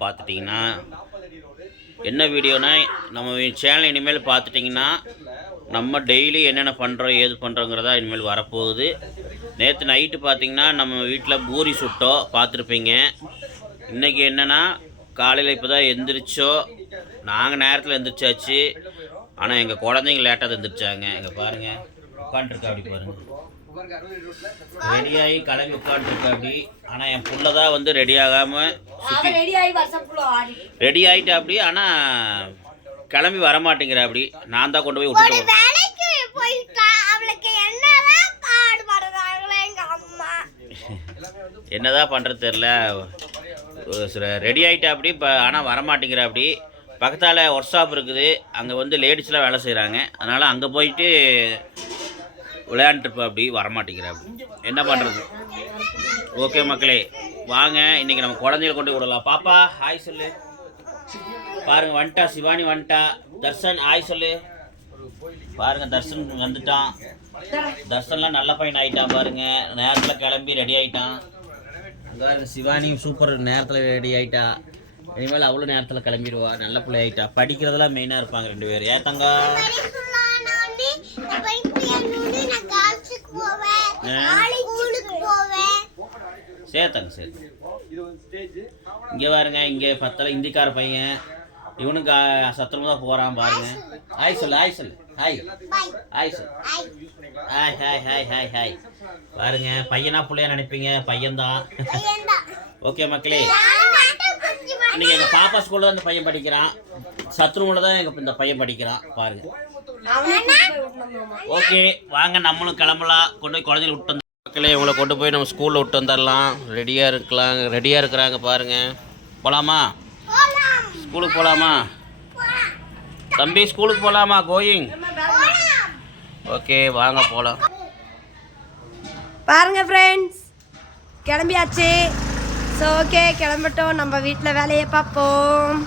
பார்த்துட்டிங்கன்னா என்ன வீடியோனா நம்ம சேனல் இனிமேல் பார்த்துட்டிங்கன்னா நம்ம டெய்லி என்னென்ன பண்ணுறோம் ஏது பண்ணுறோங்கிறதா இனிமேல் வரப்போகுது. நேற்று நைட்டு பார்த்தீங்கன்னா நம்ம வீட்டில் பூரி சுட்டோம் பார்த்துருப்பீங்க. இன்றைக்கி என்னென்னா காலையில் இப்போ தான் எந்திரிச்சோ நாங்கள் நேரத்தில் எந்திரிச்சாச்சு. ஆனால் எங்கள் குழந்தைங்க லேட்டாக எந்திரிச்சாங்க. எங்கள் பாருங்கள் உட்காண்ட்ருக்கா அப்படி பாருங்கள் ரெடியாகி கிளம்பி உட்காந்துருக்கா அப்படி ஆனால் என் புள்ள தான் வந்து ரெடி ஆகாமல் ரெடி ஆகி வருஷப்புல ஆடி. ரெடி ஆகிட்டா அப்படி ஆனால் கிளம்பி வர மாட்டேங்கிற அப்படி. நான் தான் கொண்டு போய் விட்டுட்டு என்னதான் பண்ணுறது தெரில ரெடி ஆகிட்டா அப்படி இப்போ ஆனால் வரமாட்டேங்கிற அப்படி. பக்கத்தால் ஒர்க் ஷாப் இருக்குது. அங்கே வந்து லேடிஸ்லாம் வேலை செய்கிறாங்க அதனால் அங்கே போயிட்டு விளையாண்டுருப்பா அப்படி வரமாட்டேங்கிற அப்படி. என்ன பண்ணுறது ஓகே மக்களே வாங்க இன்றைக்கி நம்ம குழந்தைகளை கொண்டு போய் விடலாம். பாப்பா ஹாய் சொல்லு. பாருங்க வந்துட்டா சிவானி வந்துட்டா. தர்ஷன் ஹாய் சொல்லு. பாருங்க தர்ஷன் வந்துட்டான். தர்ஷன்லாம் நல்ல பையன் ஆயிட்டான் பாருங்க. நேரத்தில் கிளம்பி ரெடி ஆகிட்டான் பாருங்க சிவானியும் சூப்பர் நேரத்தில் ரெடி ஆகிட்டா இனிமேல் அவ்வளோ நேரத்தில் கிளம்பிடுவா. நல்ல பிள்ளை ஆகிட்டா படிக்கிறதெல்லாம் மெயினாக இருப்பாங்க ரெண்டு பேரும். ஏன் தங்க? சேர்த்தாங்க சரி இங்கே பாருங்க இங்கே பத்தல இந்திக்கார பையன். இவனுக்கு சத்திரமா தான் போகிறான் பாருங்க. ஹாய் சொல்லு ஹாய் சொல்லு ஹாய் ஹாய் சொல்லு. Hi hi hi hi hi பாருங்க பையனா பிள்ளையா நினைப்பீங்க? பையன்தான். ஓகே மக்களே. இன்னைக்கு எங்கள் பாப்பா ஸ்கூலில் தான் இந்த பையன் படிக்கிறான். சத்ருவில் தான் எங்கள் இந்த பையன் படிக்கிறான். பாருங்க. ஓகே வாங்க நம்மளும் கிளம்பலாம். கொண்டு போய் குழந்தைகளை விட்டு மக்களே இவங்களை கொண்டு போய் நம்ம ஸ்கூலில் விட்டு வந்துடலாம். ரெடியாக இருக்கலாம். ரெடியாக இருக்கிறாங்க பாருங்கள் போகலாமா ஸ்கூலுக்கு போகலாமா தம்பி ஸ்கூலுக்கு போகலாமா கோயிங் ஓகே வாங்க போகலாம் பாருங்க ஃப்ரெண்ட்ஸ் கிளம்பியாச்சு. ஸோ ஓகே கிளம்பட்டோம். நம்ம வீட்டில் வேலையை பார்ப்போம்.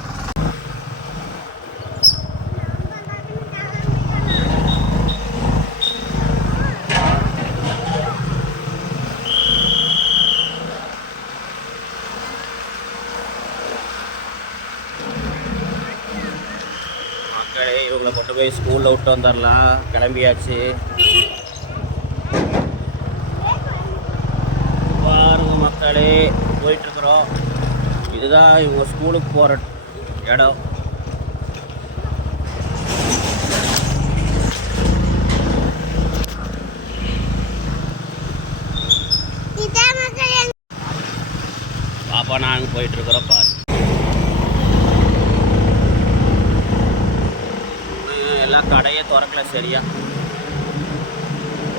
மக்களே இவங்களை கொண்டு போய் ஸ்கூலில் விட்டு வந்துடலாம் கிளம்பியாச்சு. பாருங்க மக்களே போயிட்டுருக்குறோம். இதுதான் இவங்க ஸ்கூலுக்கு போகிற இடம். பாப்பா நாங்கள் போயிட்டுருக்குறோம் பாரு. எல்லாம் கடையே திறக்கல சரியா?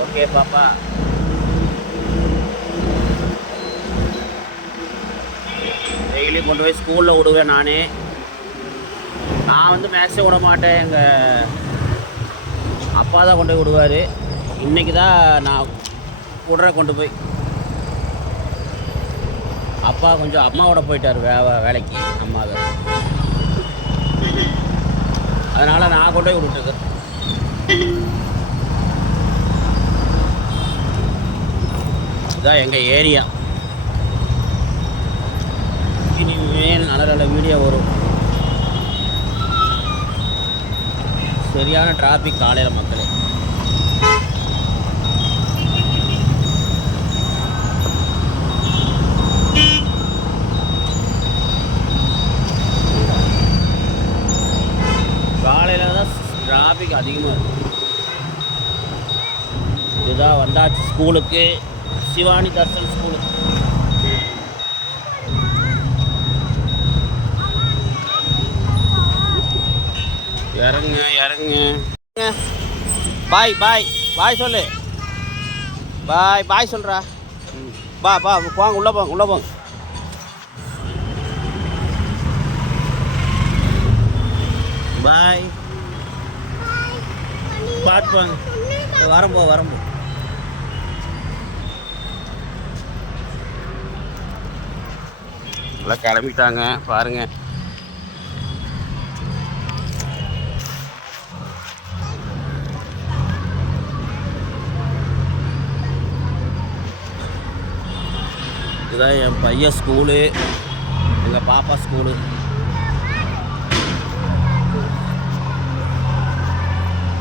ஓகே பாப்பா. டெய்லி கொண்டு போய் ஸ்கூலில் விடுவேன் நானே. நான் வந்து மேக்ஸே விட மாட்டேன். எங்கள் அப்பா தான் கொண்டு போய் விடுவார். இன்றைக்கி தான் நான் விடுற கொண்டு போய். அப்பா கொஞ்சம் அம்மாவோட போயிட்டார் வே வேலைக்கு அம்மாவை. அதனால் நான் கொண்டு போய் விட்டுருக்கேன் இதுதான் எங்கள் ஏரியா. இனிமேல் நல்ல நல்ல வீடியோ வரும். சரியான டிராஃபிக் காலையில் மக்களே. காலையில் தான் டிராஃபிக் அதிகமாக இருக்கும் இதுதான் வந்தாச்சு ஸ்கூலுக்கு. சிவானி தர்ஷன் ஸ்கூலுக்கு. இறங்க இறங்க. பாய் பாய். பாய் சொல்லு. பாய் பாய் சொல்கிறா பா பா போங்க உள்ளே போங்க உள்ளே போங்க பாய் பார்த்து போங்க. வரம்போ வரம்போ. எல்லாம் கிளம்பிட்டாங்க பாருங்க. இதுதான் என் பையன் ஸ்கூலு. எங்கள் பாப்பா ஸ்கூலு.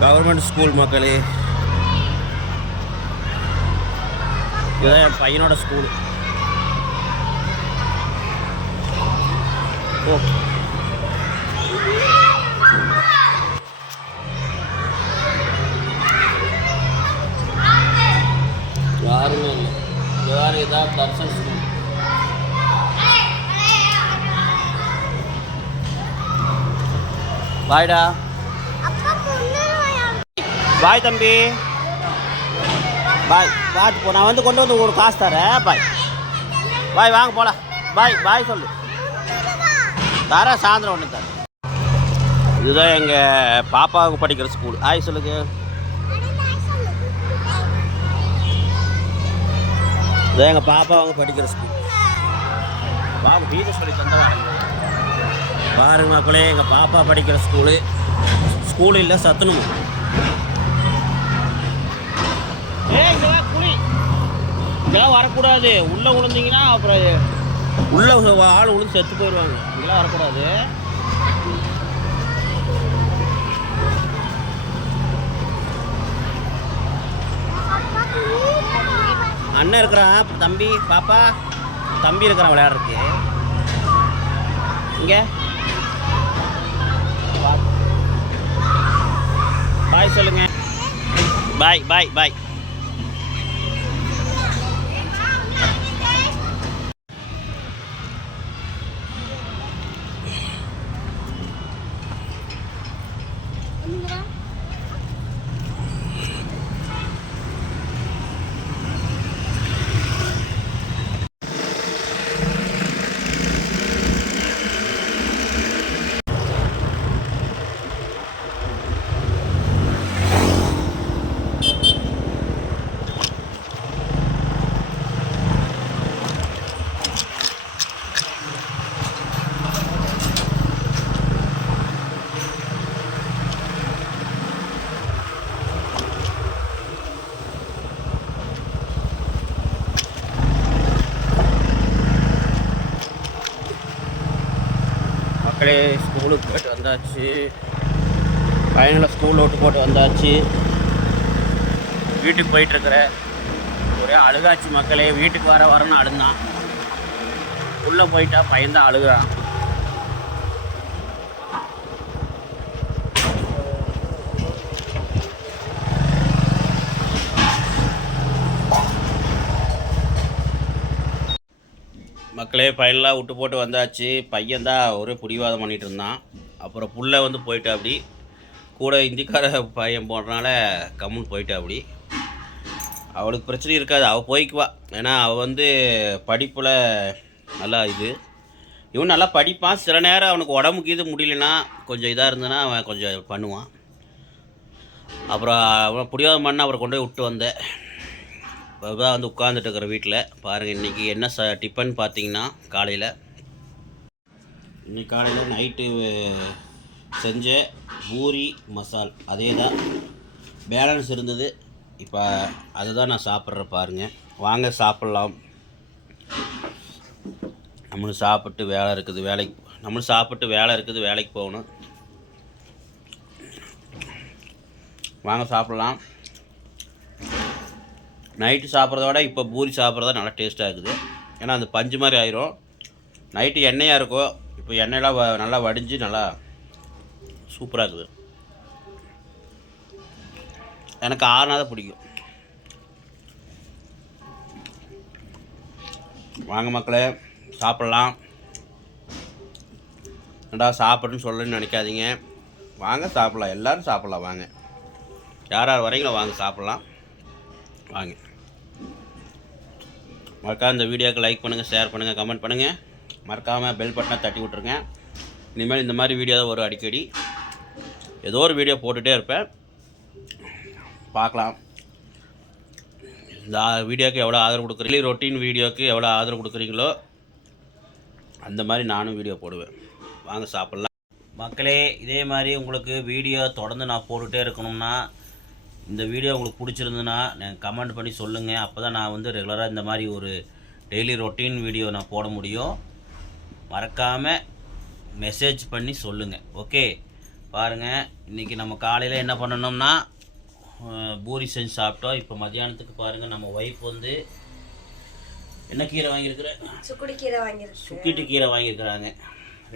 கவர்மெண்ட் ஸ்கூல் மக்களே. இதுதான் என் பையனோட ஸ்கூல். ஓ யாருமே இல்லை. யார் ஏதாவது தர்சன் ஸ்கூல் பாய்டா பாய் தம்பி. பாய் பார்த்து போ. நான் வந்து கொண்டு வந்து ஒரு காசு தரேன். பாய். பாய் வாங்க போலாம். பாய் பாய் சொல்லு. தரேன் சாயந்தரம் ஒன்று தரேன். இதுதான் எங்கள் பாப்பாவுக்கு படிக்கிற ஸ்கூல் ஆய் சொல்லுங்க. இதான் எங்கள் பாப்பா அவங்க படிக்கிற ஸ்கூல் பாபு டீச்சர் சொல்லி தந்தவாங்க பாருங்க மக்களே எங்கள் பாப்பா படிக்கிற ஸ்கூலு ஸ்கூலு இல்லை சத்துணும் ஏய் இங்கே வா குழி இங்கெல்லாம் வரக்கூடாது. உள்ளே விழுந்தீங்கன்னா அப்புறம் உள்ளே ஆள் விழுந்து செத்து போயிடுவாங்க. இங்கெல்லாம் வரக்கூடாது. அண்ணன் இருக்கிறான் தம்பி பாப்பா. தம்பி இருக்கிறான் விளையாடுறதுக்கு. இங்கே. பாய் சொல்லுங்க. பாய் பாய் பாய். மக்களே ஸ்கூலுக்கு போயிட்டு வந்தாச்சு. பையனில் ஸ்கூல் விட்டு போட்டு வந்தாச்சு. வீட்டுக்கு போயிட்டுருக்குற ஒரே அழுகாச்சு மக்களே. வீட்டுக்கு வர வரன்னு அழுந்தான். உள்ளே போயிட்டா பையன்தான் அழுகுறான். மக்களே பையன்லாம் விட்டு போட்டு வந்தாச்சு. பையன் தான் ஒரே பிடிவாதம் பண்ணிட்டு இருந்தான். அப்புறம் புள்ள வந்து போயிட்டா அப்படி கூட இந்திக்கார பையன் போடுறனால கம்முன்னு போயிட்டா அப்படி அவளுக்கு பிரச்சனை இருக்காது. அவள் போய்க்குவா. ஏன்னா அவள் வந்து படிப்பில் நல்லா இது. இவன் நல்லா படிப்பான். சில நேரம் அவனுக்கு உடம்புக்கு இது முடியலன்னா கொஞ்சம் இதாக இருந்ததுன்னா அவன் கொஞ்சம் பண்ணுவான். அப்புறம் அவன் பிடிவாதம் பண்ண அவரை கொண்டு போய் விட்டு வந்தேன். இப்போ தான் வந்து உட்காந்துட்டு இருக்கிற வீட்டில் பாருங்கள் இன்றைக்கி என்ன ச டிஃபன் பார்த்தீங்கன்னா காலையில். இன்றைக்கி காலையில் நைட்டு செஞ்ச பூரி மசால். அதே தான். பேலன்ஸ் இருந்தது. இப்போ அதை தான் நான் சாப்பிட்றேன் பாருங்கள் வாங்க சாப்பிட்லாம். நம்மளும் சாப்பிட்டு வேலை இருக்குது வேலைக்கு நம்மளும் சாப்பிட்டு வேலை இருக்குது வேலைக்கு போகணும். வாங்க சாப்பிட்லாம். நைட்டு சாப்பிட்றத விட இப்போ பூரி சாப்பிட்றதா நல்லா டேஸ்ட்டாக இருக்குது. ஏன்னா அந்த பஞ்சு மாதிரி ஆயிரும். நைட்டு எண்ணெயாக இருக்கும் இப்போ எண்ணெயெல்லாம் வ- நல்லா வடிஞ்சு நல்லா சூப்பராக இருக்குது. எனக்கு ஆறுனா தான் பிடிக்கும். வாங்க மக்களே சாப்பிட்லாம். ஏண்டா சாப்பிடுன்னு சொல்லணும்னு நினைக்காதீங்க. வாங்க சாப்பிட்லாம். எல்லோரும் சாப்பிட்லாம். வாங்க. யார் யார் வரீங்களோ வாங்க சாப்பிட்லாம். வாங்க. மறக்காம இந்த வீடியோக்கு லைக் பண்ணுங்கள் ஷேர் பண்ணுங்கள் கமெண்ட் பண்ணுங்கள் மறக்காமல் பெல் பட்டனை தட்டி விட்ருங்க இனிமேல் இந்த மாதிரி வீடியோ தான் வரும் அடிக்கடி. ஏதோ ஒரு வீடியோ போட்டுகிட்டே இருப்பேன். பார்க்கலாம். இந்த வீடியோக்கு எவ்வளோ ஆதரவு கொடுக்குறீங்க? ரொட்டீன் வீடியோக்கு எவ்வளோ ஆதரவு கொடுக்குறீங்களோ அந்த மாதிரி நானும் வீடியோ போடுவேன். வாங்க சாப்பிட்லாம். மக்களே இதே மாதிரி உங்களுக்கு வீடியோ தொடர்ந்து நான் போட்டுகிட்டே இருக்கணும்னா இந்த வீடியோ உங்களுக்கு பிடிச்சிருந்துன்னா நீங்கள் கமெண்ட் பண்ணி சொல்லுங்கள் அப்போ தான் நான் வந்து ரெகுலராக இந்த மாதிரி ஒரு டெய்லி ரொட்டீன் வீடியோ நான் போட முடியும். மறக்காமல் மெசேஜ் பண்ணி சொல்லுங்கள் ஓகே பாருங்கள் இன்றைக்கி நம்ம காலையில் என்ன பண்ணணும்னா பூரி செஞ்சு சாப்பிட்டோம். இப்போ மத்தியானத்துக்கு பாருங்கள் நம்ம ஒய்ஃப் வந்து என்ன கீரை வாங்கியிருக்கிறேன் சுக்குடி கீரை வாங்கியிருக்கு சுக்கிட்டு கீரை வாங்கியிருக்கிறாங்க.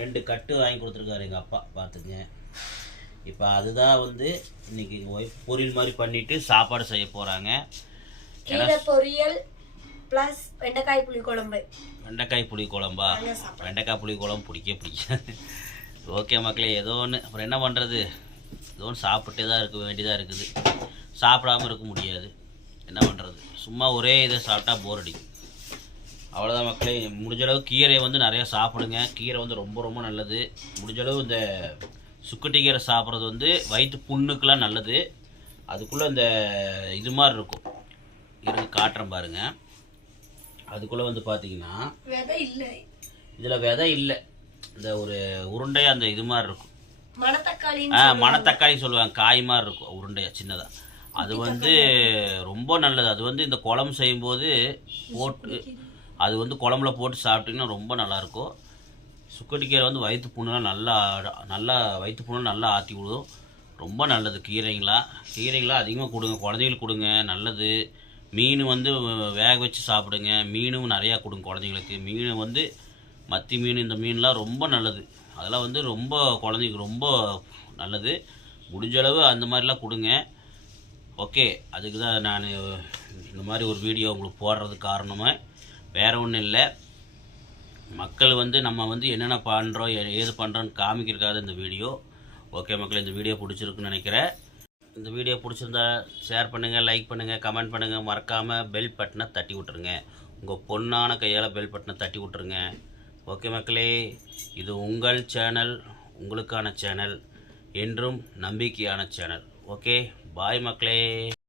ரெண்டு கட்டு வாங்கி கொடுத்துருக்காரு எங்கள் அப்பா. பார்த்துக்குங்க இப்போ அதுதான் வந்து இன்னைக்கு ஒய்ஃப் பொரியல் மாதிரி பண்ணிட்டு சாப்பாடு செய்ய போகிறாங்க கீரை பொரியல் ப்ளஸ் வெண்டைக்காய் புளி குழம்பு. வெண்டைக்காய் புளி குழம்பா. வெண்டைக்காய் புளி குழம்பு பிடிக்க பிடிக்காது. ஓகே மக்களே ஏதோ ஒன்று அப்புறம் என்ன பண்ணுறது ஏதோ ஒன்று சாப்பிட்டே தான் இருக்க வேண்டியதாக இருக்குது. சாப்பிடாம இருக்க முடியாது. என்ன பண்ணுறது சும்மா ஒரே இதை சாப்பிட்டா போர் அடிக்கும். அவ்வளோதான் மக்களே. முடிஞ்ச அளவு கீரையை வந்து நிறையா சாப்பிடுங்க. கீரை வந்து ரொம்ப ரொம்ப நல்லது. முடிஞ்ச அளவு இந்த சுக்கட்டி கீரை சாப்பிட்றது வந்து வயிற்று புண்ணுக்கெலாம் நல்லது. அதுக்குள்ளே இந்த இது மாதிரி இருக்கும். இருக்கு காட்டுறேன் பாருங்க. அதுக்குள்ளே வந்து பார்த்தீங்கன்னா விதை இல்லை. இதில் விதை இல்லை. இந்த ஒரு உருண்டையாக அந்த இது மாதிரி இருக்கும். மணத்தக்காளி ஆ மணத்தக்காளி சொல்லுவாங்க. காய் மாதிரி இருக்கும் உருண்டையாக சின்னதாக அது வந்து ரொம்ப நல்லது. அது வந்து இந்த குழம்பு செய்யும்போது போட்டு அது வந்து குழம்புல போட்டு சாப்பிட்டிங்கன்னா ரொம்ப நல்லாயிருக்கும் சுக்கடிக்கீரை வந்து வயிற்று புண்ணுலாம் நல்லா நல்லா வயிற்று புண்ணு நல்லா ஆற்றி விடும். ரொம்ப நல்லது கீரைங்களா. கீரைங்களா அதிகமாக கொடுங்க. குழந்தைங்களுக்கு கொடுங்க. நல்லது. மீன் வந்து வேக வச்சு சாப்பிடுங்க. மீனும் நிறையா கொடுங்க குழந்தைங்களுக்கு மீன் வந்து மத்தி மீன் இந்த மீன்லாம் ரொம்ப நல்லது. அதெல்லாம் வந்து ரொம்ப குழந்தைக்கு ரொம்ப நல்லது. முடிஞ்ச அளவு அந்த மாதிரிலாம் கொடுங்க. ஓகே. அதுக்கு தான் நான் இந்த மாதிரி ஒரு வீடியோ உங்களுக்கு போடுறதுக்கு காரணமாக வேறு ஒன்றும் இல்லை. மக்கள் வந்து நம்ம வந்து என்னென்ன பண்ணுறோம் ஏது பண்ணுறோன்னு காமிக்கிறதுக்காக இந்த வீடியோ. ஓகே மக்கள் இந்த வீடியோ பிடிச்சிருக்குன்னு நினைக்கிறேன். இந்த வீடியோ பிடிச்சிருந்தா ஷேர் பண்ணுங்கள் லைக் பண்ணுங்கள் கமெண்ட் பண்ணுங்கள் மறக்காமல் பெல் பட்டனை தட்டி விட்ருங்க உங்கள் பொண்ணான கையால் பெல் பட்டனை தட்டி விட்ருங்க ஓகே மக்களே இது உங்கள் சேனல் உங்களுக்கான சேனல் என்றும் நம்பிக்கையான சேனல் ஓகே பாய் மக்களே.